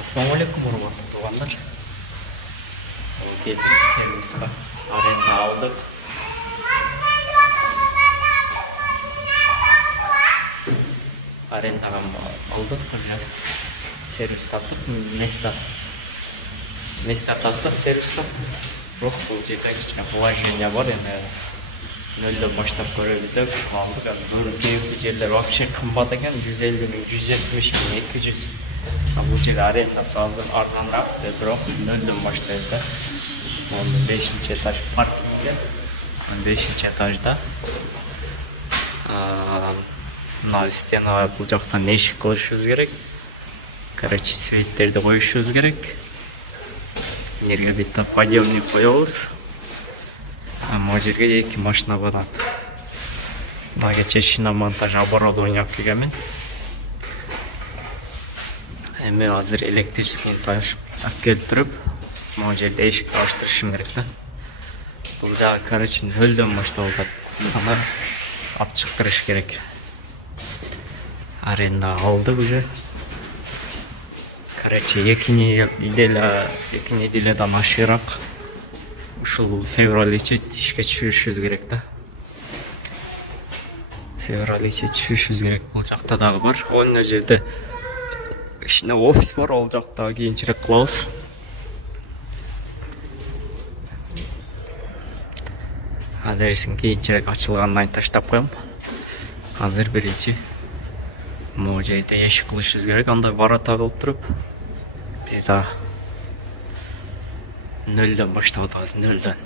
Ассалаумағалейкум урматтуу туугандар. Келдик сервиске аренда алдык. Арендага алдык, сервис таптык, место таптык сервиске. Бирок бул жерде кичине положение бар, эми нөлдөн баштап көрөлү деп алдык. Кээ жерлер вообще кымбат экен, 150 миң, 170 миң, 200. Бул жерде арендасы арзаныраак, бирок нөлдөн баштайт да. Монун 5-этаж паркингде, 5-этажда. Мына стенага бул жактан эшик кылышыбыз керек. Короче, светтерди коюшубуз керек. Жерге бетте подъемник коебуз. Могу жерге 2 машина барат. Мына кечээ шиномонтаж оборудование келгенмин. Эми азыр электрический таш келип туруп, могу жерде эшикти ачтырышым керек да. Бул жагы, короче, нөлдөн баштап атат. Аны алып чыктырыш керек. Аренда алдык уже. Короче, 2 неделядан ашыраак. Ушул февраль-че ишке түшүшүбүз керек да. Февраль-че түшүшүбүз керек. Бул жакта дагы бар. Оңо жерде кичине офис бар, ол жакта кийинчерээк кылабыз. Адресин кийинчерээк ачылгандан таштап коем. Азыр биринчи могу жерде эшик кылышыбыз керек. Андай ворота кылып туруп, биз да нөлдөн баштап атабыз, нөлдөн.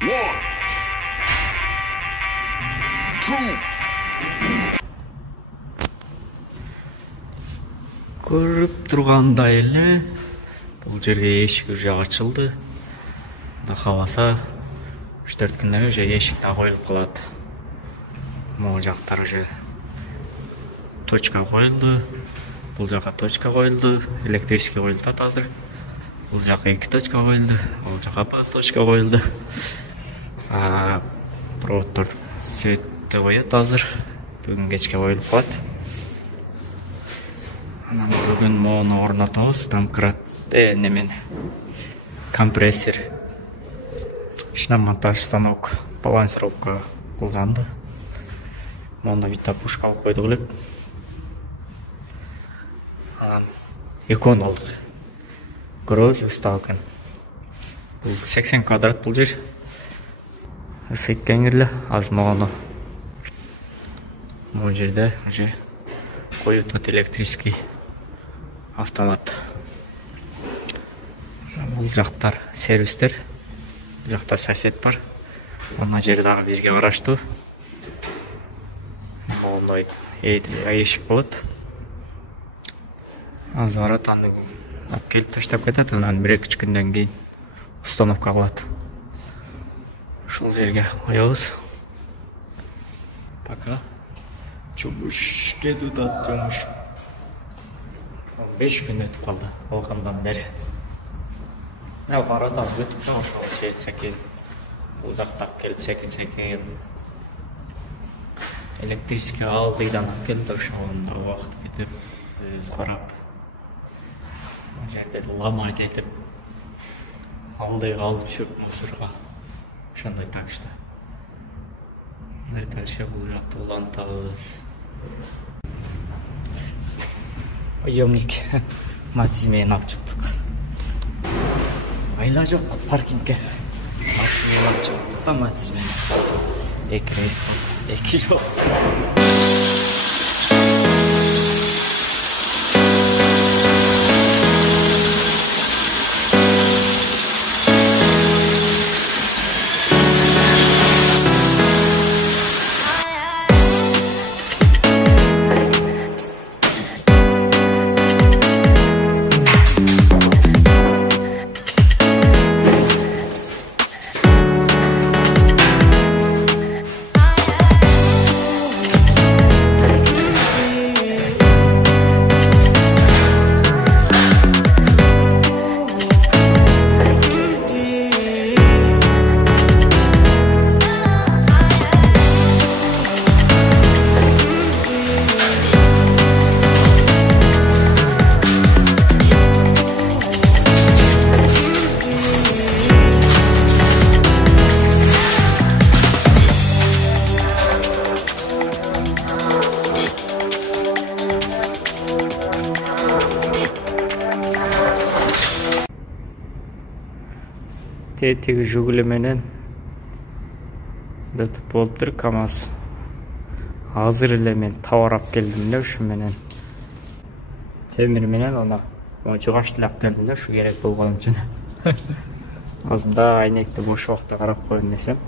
1 2 Көрүп тургандай эле бул жерге эшик уже ачылды. Да калбаса 3-4 күндөн уже эшик да коюлуп калат. Могу жактар уже точка коюлду. Бул жака точка коюлду, электрический коюлду азыр. Бул жака 2 точка коюлду, бул жака 1 точка коюлду. Проводдор светти коет азыр. Бүгүн кечке коюлуп калат. Анан бүгүн мону орнотобуз, домкрат немен компрессор. Шиномонтаж станок, балансировка кылганды. Мону битта пушка алып койдук элек. Икон алдык. Көрөбүз ставканы. Бул 80 квадрат бул жер. Ысык кеңирле, аз могуну. Могу жерде уже коюп атат электрический автомат. Бул жактар сервистер. Бул жакта сосед бар. Ана жер дагы бизге караштуу. Моуной эшик болот. Азыр барат, аны алып келип таштап кетет, анан 1-2 күндөн кийин установка кылат. Ушул жерге коебуз. Пока жумуш кетип атат, жумуш. 5 күн өтүп калды алгандан бери. Барат өтүп да ошол секен. Бул жакта келип секен. Электрический алдыйдан алып келди, ошондо убакыт кетип, өз карап. Жерде ламайт этип алдыйга алып чүп мусорго. Ошондой так что. Дальше бул жакта улантабыз. Подъемник Матиз менен алып чыктык. Айла жок паркингге. Матиз менен алып чыктык да, Матиз менен. 2 рейс, 2 жол. тетиги жүгүлү менен дытып болуптур КамАЗ. Азыр эле мен товар алып келдим да, ушу менен темир менен ана жугаш алып келдим да, ушу керек болгон үчүн. Азымда айнекти бош убакта карап коеюн десем,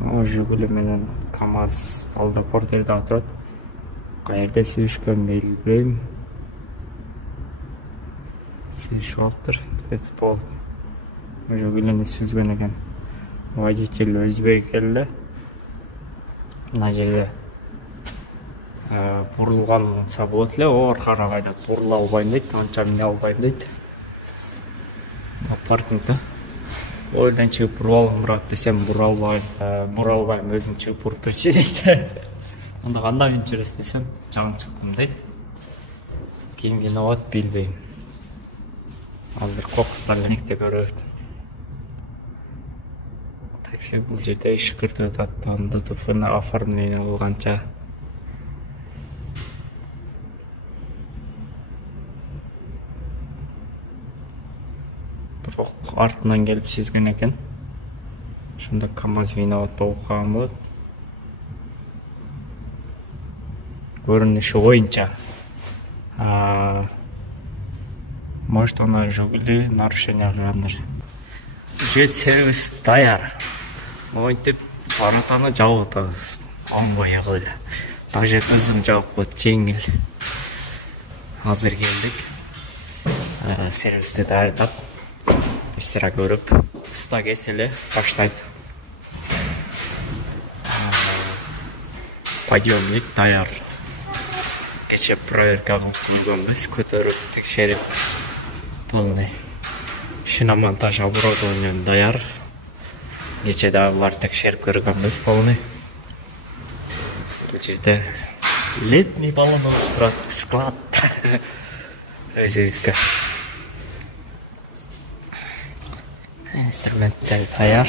жүгүлү менен КамАЗ алда портерде турат. Каерде сүйүшкөн билбейм. Сүйүшүп алыптыр. Пол жүгүлүнү сүзгөн экен. Водитель өзбек эле. Мына жерде бурулганса болот эле, аркага кайдап бурула албайм дейт, анча мине албайм дейт. Паркингде ойдан чыгып буруп алгым брат десем, бура албайм, өзүң чыгып буруп берчи дейт. Анда кандай минип жүрөсүң десем, жагым чыктым дейт. Кийин болот билбейм. Азыр кокустар лекте көрөт. Такси бул жерде иш кыртып атат, анда ТФны оформление болгонча. Бирок артынан келип сезген экен. Ошондо КамАЗ виноват болуп калган болот. Көрүнүшү боюнча. Может, она жөгүлү нарушение кылгандыр. Уже сервис даяр. Монтип воротаны жаап атабыз. Оңбой эле. Даже кызым жаап коет, жеңил. Азыр келдик. Сервисти даярдап, бисира көрүп, уста келсе баштайт. Подъемник даяр. Кече проверка кылып койгонбуз, көтөрүп текшерип полный. Шиномонтаж оборудование даяр. Кече да булар текшерип көргөнбүз полный. Бул жерде летний баллон турат, склад. Өзүбүзгө. Инструменттер даяр.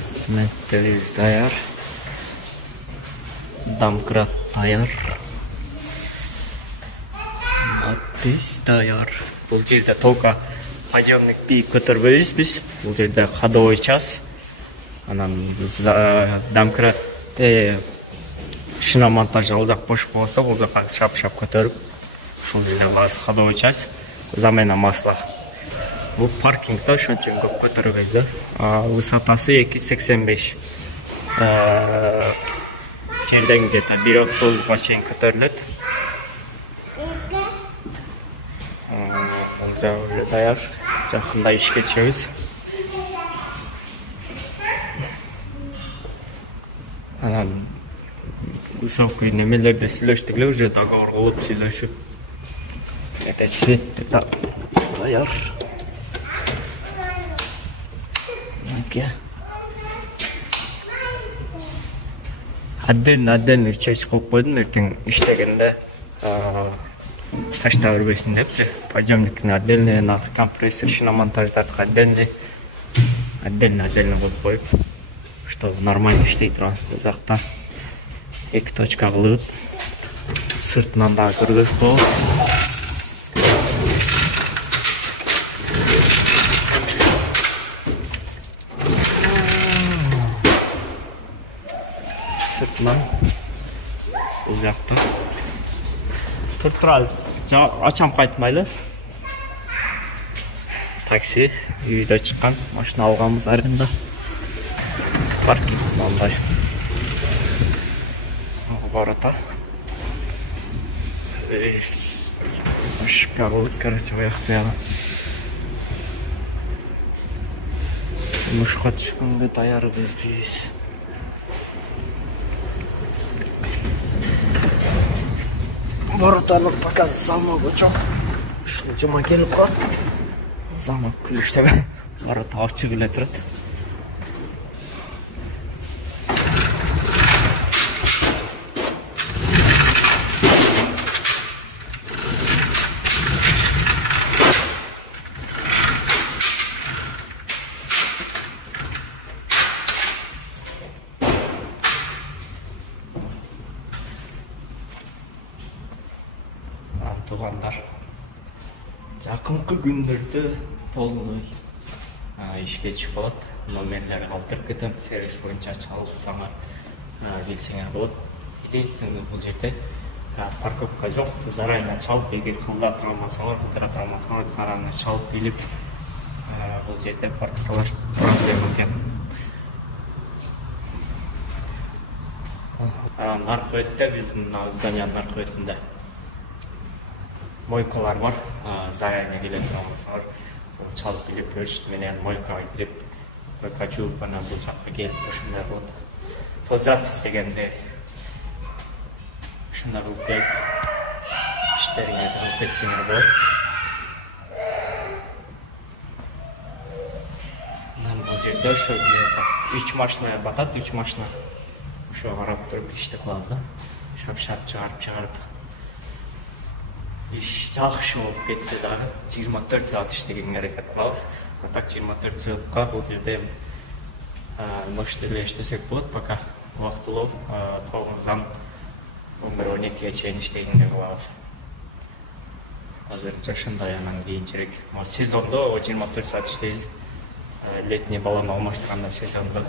Инструменттер даяр. Домкрат даяр. Матис даяр. Бул жерде только подъемник бийик көтөрбөйбүз биз. Бул жерде ходовой час. Анан домкрат шиномонтаж ал жак бош болсо, бул жака шап-шап көтөрүп, ушул жерде базы ходовой час, замена масла. Бул паркингде ошончо көп көтөрбөйт да. Высотасы 2,85. Жерден где-то 1,30 чейин көтөрүлөт. Бул даяр. Жакында ишке чыгабыз. Анан высокий немелерде сүйлөштүк эле, уже договор кылып сүйлөшүп. Это свет даяр. Отдельно чеч кылып койдум, эртең иштегенде ташта бербесин депчи. Подъемниктин отдельно, компрессор, шиномонтаждардыкы отдельно кылып коюп, чтобы нормально иштей турган. Бул жакта 2 точка кылып, сыртынан да көргөзүп болот. Сыртынан бул жакта турат, ачам кайтмайлы. Такси үйдө чыккан, машина алганбыз аренда. Паркинг мындай. Ворота. Шкафлык, короче, аяк-бuyog'i. Мушка түшкөнгө даярбыз биз. Воротаны пока замок учам. Ушул жыма келип калат. Замок күлүштөгөн. Ворота ачык эле турат. туугандар. Жакынкы күндөрдө полный ишке түшүп калат. Номерлерди калтырып кетем. Сервис боюнча чалсаңар келсеңер болот. Единственное бул жерде парковка жок. Заранее чалып, эгер кылда тура алмасаңар, заранее чалып билип бул жерде парксталар проблема экен. Наркы өтті, біздің зданияның наркы өтінде мойкалар бар, заранее келе тұрамысыңар, чалып біліп өршіт менен мойка айтып, мойка жуып, бұл жаққа келіп ұшындар болды. Сол запись дегенде ұшындар ұлып келіп, іштеріңе тұғып кетсеңер болады. Бұл жерде ұшы 3 машина батады, 3 машина. Şu qarab durub işdə qaldı. Şap çıxarıb. İş yaxşı olub getsə də 24 saat işləgən hərəkət qalır. Tak 24 saatqa bu yerdə noşda işləsək болады, пока vaxtlı olub. Toğumuzdan 11-12-yə çeyin işləgən qalır. Hazır yaşındayam keyinçərək. Sezonda o 24 saat işləyiz. Letni balan almışdığında sezonda.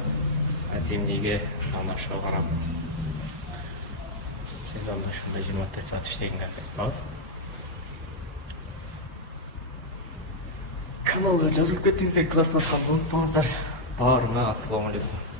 Zimliге ана шо қарап сезонда ушундай 24 саат иштеген калат. Каналга жазылып кеттиңиздер, класс басканды унутпаңыздар. Баарыңа ассаламу алейкум.